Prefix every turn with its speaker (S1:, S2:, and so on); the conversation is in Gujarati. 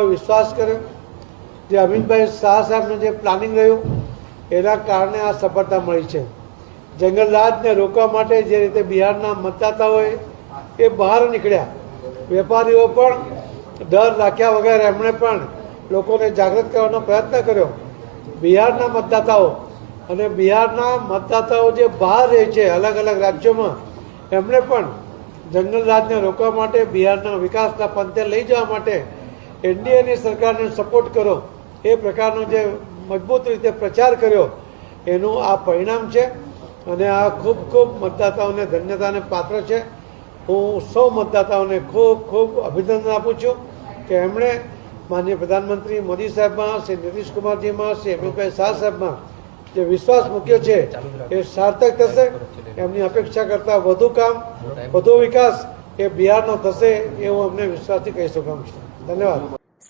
S1: વિશ્વાસ કર્યો. જે અમિતભાઈ શાહ સાહેબનું જે પ્લાનિંગ રહ્યું, એના કારણે આ સફળતા મળી છે. જંગલરાજને રોકવા માટે જે રીતે બિહારના મતદાતાઓએ એ બહાર નીકળ્યા. વેપારીઓ પણ ડર રાખ્યા વગર એમણે પણ લોકોને જાગૃત કરવાનો પ્રયત્ન કર્યો. બિહારના મતદાતાઓ અને બિહારના મતદાતાઓ જે બહાર રહે છે અલગ અલગ રાજ્યોમાં, એમણે પણ જંગલરાજને રોકવા માટે બિહારના વિકાસના પંથે લઈ જવા માટે એનડીએની સરકારને સપોર્ટ કરો, એ પ્રકારનો જે મજબૂત રીતે પ્રચાર કર્યો, એનું આ પરિણામ છે. અને આ ખૂબ ખૂબ મતદાતાઓને ધન્યતાને પાત્ર છે. હું સૌ મતદાતાઓને ખૂબ ખૂબ અભિનંદન આપું છું કે એમણે માનનીય પ્રધાનમંત્રી મોદી સાહેબમાં, શ્રી નીતિશકુમારજીમાં, શ્રી અમિતભાઈ શાહ સાહેબમાં જે વિશ્વાસ મૂક્યો છે, એ સાર્થક થશે. એમની અપેક્ષા કરતાં વધુ કામ, વધુ વિકાસ એ બિહારનો થશે એવું અમને વિશ્વાસથી કહી શકું છું ધન્યવાદ.